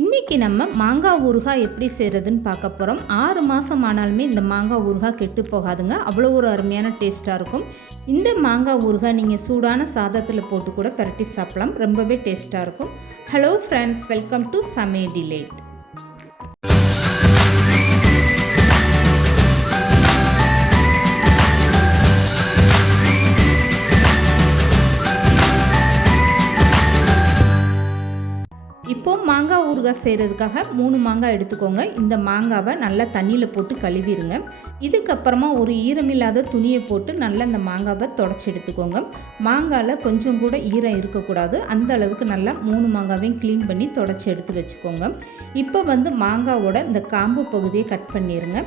இன்றைக்கி நம்ம மாங்காய் ஊறுகாய் எப்படி செய்கிறதுன்னு பார்க்க போகிறோம். 6 மாதம் ஆனாலுமே இந்த மாங்காய் ஊறுகாய் கெட்டு போகாதுங்க. அவ்வளோ ஒரு அருமையான டேஸ்ட்டாக இருக்கும். இந்த மாங்காய் ஊறுகாய் நீங்கள் சூடான சாதத்தில் போட்டு கூட பிரட்டி சாப்பிடலாம். ரொம்பவே டேஸ்ட்டாக இருக்கும். ஹலோ ஃப்ரெண்ட்ஸ், வெல்கம் டு சமையல் டிலைட். இப்போது மாங்காய் ஊறுகாய் செய்கிறதுக்காக 3 மாங்காய் எடுத்துக்கோங்க. இந்த மாங்காவை நல்லா தண்ணியில் போட்டு கழுவிடுங்க. இதுக்கப்புறமா ஒரு ஈரமில்லாத துணியை போட்டு நல்லா இந்த மாங்காவை தொடச்சி எடுத்துக்கோங்க. மாங்காயில் கொஞ்சம் கூட ஈரம் இருக்கக்கூடாது. அந்த அளவுக்கு நல்லா 3 மாங்காவையும் க்ளீன் பண்ணி தொடச்சி எடுத்து வச்சுக்கோங்க. இப்போ மாங்காவோட இந்த காம்பு பகுதியை கட் பண்ணிடுங்க.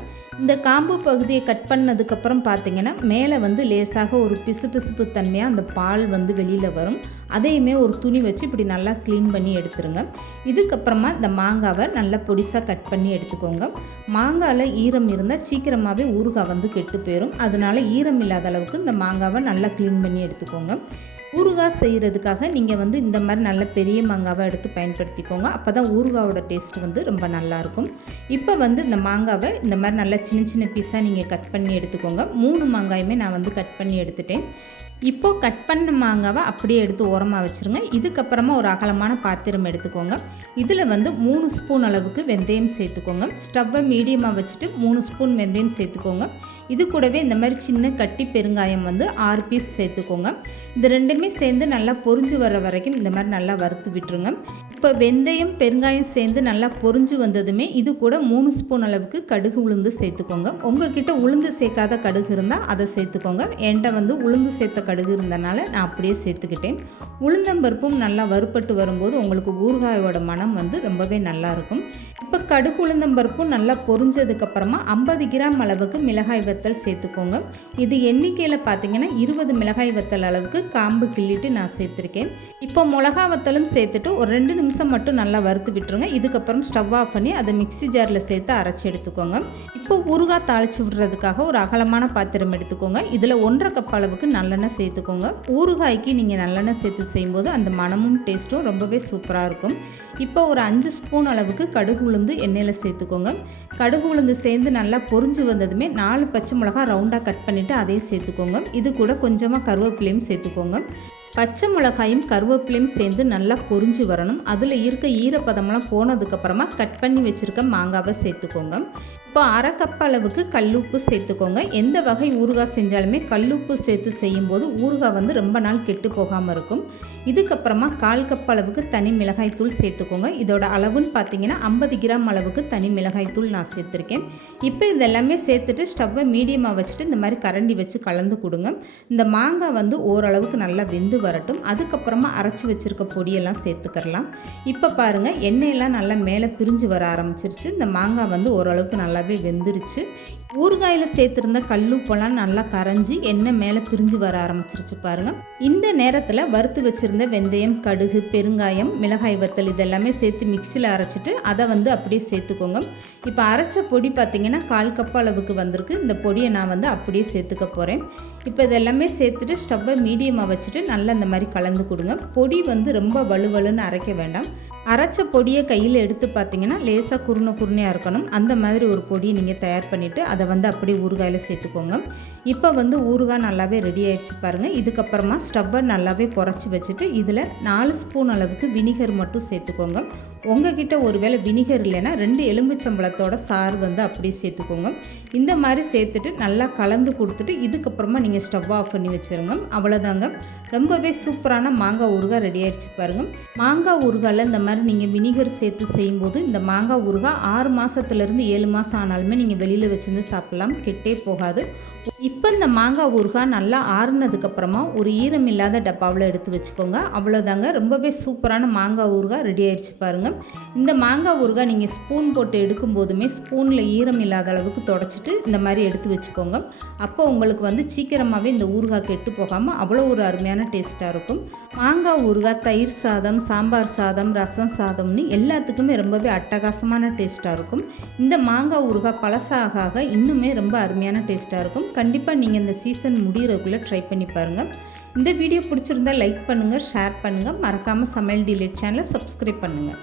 இந்த காம்பு பகுதியை கட் பண்ணதுக்கப்புறம் பார்த்திங்கன்னா மேலே லேசாக ஒரு பிசுபிசுப்பு தன்மையாக அந்த பால் வெளியில் வரும். அதையுமே ஒரு துணி வச்சு இப்படி நல்லா க்ளீன் பண்ணி எடுத்துருங்க. இதுக்கப்புறமா இந்த மாங்காவை நல்லா பொடிசாக கட் பண்ணி எடுத்துக்கோங்க. மாங்காயில் ஈரம் இருந்தால் சீக்கிரமாகவே ஊறுகாய் கெட்டு போயிடும். அதனால ஈரம் இல்லாத அளவுக்கு இந்த மாங்காவை நல்லா க்ளீன் பண்ணி எடுத்துக்கோங்க. ஊறுகாய் செய்கிறதுக்காக நீங்கள் இந்த மாதிரி நல்ல பெரிய மாங்காவை எடுத்து பயன்படுத்திக்கோங்க. அப்போ தான் ஊறுகாயோட டேஸ்ட் ரொம்ப நல்லாயிருக்கும். இப்போ இந்த மாங்காவை இந்த மாதிரி நல்லா சின்ன சின்ன பீஸாக நீங்கள் கட் பண்ணி எடுத்துக்கோங்க. 3 மாங்காயுமே நான் கட் பண்ணி எடுத்துட்டேன். இப்போது கட் பண்ண மாங்காவை அப்படியே எடுத்து ஓரமாக வச்சுருங்க. இதுக்கப்புறமா ஒரு அகலமான பாத்திரம் எடுத்துக்கோங்க. இதில் 3 ஸ்பூன் அளவுக்கு வெந்தயம் சேர்த்துக்கோங்க. ஸ்டவ்வை மீடியமாக வச்சுட்டு 3 ஸ்பூன் வெந்தயம் சேர்த்துக்கோங்க. இது கூடவே இந்த மாதிரி சின்ன கட்டி பெருங்காயம் 6 பீஸ் சேர்த்துக்கோங்க. இந்த ரெண்டுமே சேர்ந்து நல்லா பொரிஞ்சு வர வரைக்கும் இந்த மாதிரி நல்லா வறுத்து விட்டுருங்க. இப்போ வெந்தயம் பெருங்காயம் சேர்ந்து நல்லா பொரிஞ்சு வந்ததுமே இது கூட 3 ஸ்பூன் அளவுக்கு கடுகு உளுந்து சேர்த்துக்கோங்க. உங்ககிட்ட உளுந்து சேர்க்காத கடுகு இருந்தால் அதை சேர்த்துக்கோங்க. என்கிட்ட உளுந்து சேர்த்த கடுகு இருந்தனால நான் அப்படியே சேர்த்துக்கிட்டேன். உளுந்தம்பருப்பும் நல்லா வறுப்பட்டு வரும்போது உங்களுக்கு ஊறுகாயோட மனம் ரொம்பவே நல்லாயிருக்கும். இப்போ கடுகு உளுந்தம்பருப்பும் நல்லா பொரிஞ்சதுக்கப்புறமா 50 கிராம் அளவுக்கு மிளகாய் வத்தல் சேர்த்துக்கோங்க. இது எண்ணிக்கையில் பார்த்தீங்கன்னா 20 மிளகாய் வத்தல் அளவுக்கு காம்பு கிள்ளிட்டு நான் சேர்த்துருக்கேன். இப்போ மிளகா வத்தலும் சேர்த்துட்டு ஒரு 2 நிமிஷம் மட்டும் நல்லா வறுத்து விட்டுருங்க. இதுக்கப்புறம் ஸ்டவ் ஆஃப் பண்ணி அதை மிக்ஸி ஜாரில் சேர்த்து அரைச்சி எடுத்துக்கோங்க. இப்போ ஊறுகாய் தாளித்து விடுறதுக்காக ஒரு அகலமான பாத்திரம் எடுத்துக்கோங்க. இதில் 1.5 கப் அளவுக்கு நல்லெண்ணெய் சேர்த்துக்கோங்க. ஊறுகாய்க்கு நீங்கள் நல்லெண்ணெய் சேர்த்து செய்யும்போது அந்த மணமும் டேஸ்ட்டும் ரொம்பவே சூப்பராக இருக்கும். இப்போ ஒரு 5 ஸ்பூன் அளவுக்கு கடுகு உளுந்து எண்ணெயில் சேர்த்துக்கோங்க. கடுகு உளுந்து சேர்ந்து நல்லா பொரிஞ்சு வந்ததுமே 4 பச்சை மிளகா ரவுண்டாக கட் பண்ணிவிட்டு அதையும் சேர்த்துக்கோங்க. இது கூட கொஞ்சமாக கருவேப்பிலையும் சேர்த்துக்கோங்க. பச்சை மிளகாயும் கருவேப்பிலையும் சேர்ந்து நல்லா பொரிஞ்சு வரணும். அதில் இருக்க ஈரப்பதமெல்லாம் போனதுக்கப்புறமா கட் பண்ணி வச்சுருக்க மாங்காவை சேர்த்துக்கோங்க. இப்போ 1/2 கப் அளவுக்கு கல்லுப்பு சேர்த்துக்கோங்க. எந்த வகை ஊறுகாய் செஞ்சாலுமே கல்லுப்பு சேர்த்து செய்யும்போது ஊறுகாய் ரொம்ப நாள் கெட்டு போகாமல் இருக்கும். இதுக்கப்புறமா 1/4 கப் அளவுக்கு தனி மிளகாய் தூள் சேர்த்துக்கோங்க. இதோட அளவுன்னு பார்த்தீங்கன்னா 50 கிராம் அளவுக்கு தனி மிளகாய் தூள் நான் சேர்த்துருக்கேன். இப்போ இதெல்லாமே சேர்த்துட்டு ஸ்டவ்வை மீடியமாக வச்சுட்டு இந்த மாதிரி கரண்டி வச்சு கலந்து கொடுங்க. இந்த மாங்காய் ஓரளவுக்கு நல்லா வெந்து வரட்டும். அதுக்கப்புறமா அரைச்சி வச்சுருக்க பொடியெல்லாம் சேர்த்துக்கலாம். இப்போ பாருங்கள், எண்ணெயெல்லாம் நல்லா மேலே பிரிஞ்சு வர ஆரம்பிச்சிருச்சு. இந்த மாங்காய் ஓரளவுக்கு நல்லாவே வெந்துருச்சு. ஊறுகாயில் சேர்த்துருந்த கல்லுப்பெல்லாம் நல்லா கரைஞ்சி எண்ணெய் மேலே பிரிஞ்சு வர ஆரம்பிச்சிருச்சு பாருங்கள். இந்த நேரத்தில் வறுத்து வச்சுருந்த வெந்தயம், கடுகு, பெருங்காயம், மிளகாய் வத்தல் இதெல்லாமே சேர்த்து மிக்சியில் அரைச்சிட்டு அதை அப்படியே சேர்த்துக்கோங்க. இப்போ அரைச்ச பொடி பார்த்திங்கன்னா 1/4 கப் அளவுக்கு வந்திருக்கு. இந்த பொடியை நான் அப்படியே சேர்த்துக்க போகிறேன். இப்போ இதெல்லாமே சேர்த்துட்டு ஸ்டவ்வை மீடியமாக வச்சுட்டு நல்லா இந்த மாதிரி கலந்து கொடுங்க. பொடி ரொம்ப வலுவலுன்னு அரைக்க வேண்டாம். அரைச்ச பொடியை கையில் எடுத்து பார்த்திங்கன்னா லேசாக குருணையாக இருக்கணும். அந்த மாதிரி ஒரு பொடியை நீங்கள் தயார் பண்ணிவிட்டு அதை அப்படியே ஊறுகாயில் சேர்த்துக்கோங்க. இப்போ ஊறுகாய் நல்லாவே ரெடி ஆயிடுச்சு பாருங்கள். இதுக்கப்புறமா ஸ்டவ்வை நல்லாவே குறைச்சி வச்சுட்டு இதில் 4 ஸ்பூன் அளவுக்கு வினிகர் மட்டும் சேர்த்துக்கோங்க. உங்ககிட்ட ஒருவேளை வினிகர் இல்லைன்னா 2 எலும்புச்சம்பழத்தோட சாறு அப்படியே சேர்த்துக்கோங்க. இந்த மாதிரி சேர்த்துட்டு நல்லா கலந்து கொடுத்துட்டு இதுக்கப்புறமா நீங்கள் ஸ்டவ் ஆஃப் பண்ணி வச்சுருங்க. அவ்வளோதாங்க, ரொம்பவே சூப்பரான மாங்காய் ஊறுகாய் ரெடி ஆயிடுச்சு பாருங்கள். மாங்காய் ஊறுகாயில் இந்த மாதிரி நீங்கள் வினிகர் சேர்த்து செய்யும்போது இந்த மாங்காய் ஊறுகாய் 6 மாதத்துலேருந்து 7 மாதம் ஆனாலுமே நீங்கள் வெளியில் வச்சுருந்து சாப்பிட்லாம், கெட்டே போகாது. இப்போ இந்த மாங்காய் ஊறுகாய் நல்லா ஆறுனதுக்கப்புறமா ஒரு ஈரம் இல்லாத டப்பாவில் எடுத்து வச்சுக்கோங்க. அவ்வளோதாங்க, ரொம்பவே சூப்பரான மாங்காய் ஊறுகாய் ரெடி ஆயிடுச்சு பாருங்கள். இந்த மாங்காய் ஊறுகாய் நீங்கள் ஸ்பூன் போட்டு எடுக்கும் போதுமே ஸ்பூனில் ஈரம் இல்லாத அளவுக்கு தொடச்சிட்டு இந்த மாதிரி எடுத்து வச்சுக்கோங்க. அப்போ உங்களுக்கு சீக்கிரமாகவே இந்த ஊறுகாய் கெட்டு போகாமல் அவ்வளோ ஒரு அருமையான டேஸ்ட்டாக இருக்கும். மாங்காய் ஊறுகாய் தயிர் சாதம், சாம்பார் சாதம், ரசம் சாதம்னு எல்லாத்துக்குமே ரொம்பவே அட்டகாசமான டேஸ்ட்டாக இருக்கும். இந்த மாங்காய் ஊறுகாய் பழசாக இன்னுமே ரொம்ப அருமையான டேஸ்ட்டாக இருக்கும். கண்டிப்பாக நீங்கள் இந்த சீசன் முடிகிறதுக்குள்ளே ட்ரை பண்ணி பாருங்கள். இந்த வீடியோ பிடிச்சிருந்தால் லைக் பண்ணுங்கள், ஷேர் பண்ணுங்கள். மறக்காமல் சமையல் டிலைட் சேனலை சப்ஸ்கிரைப் பண்ணுங்கள்.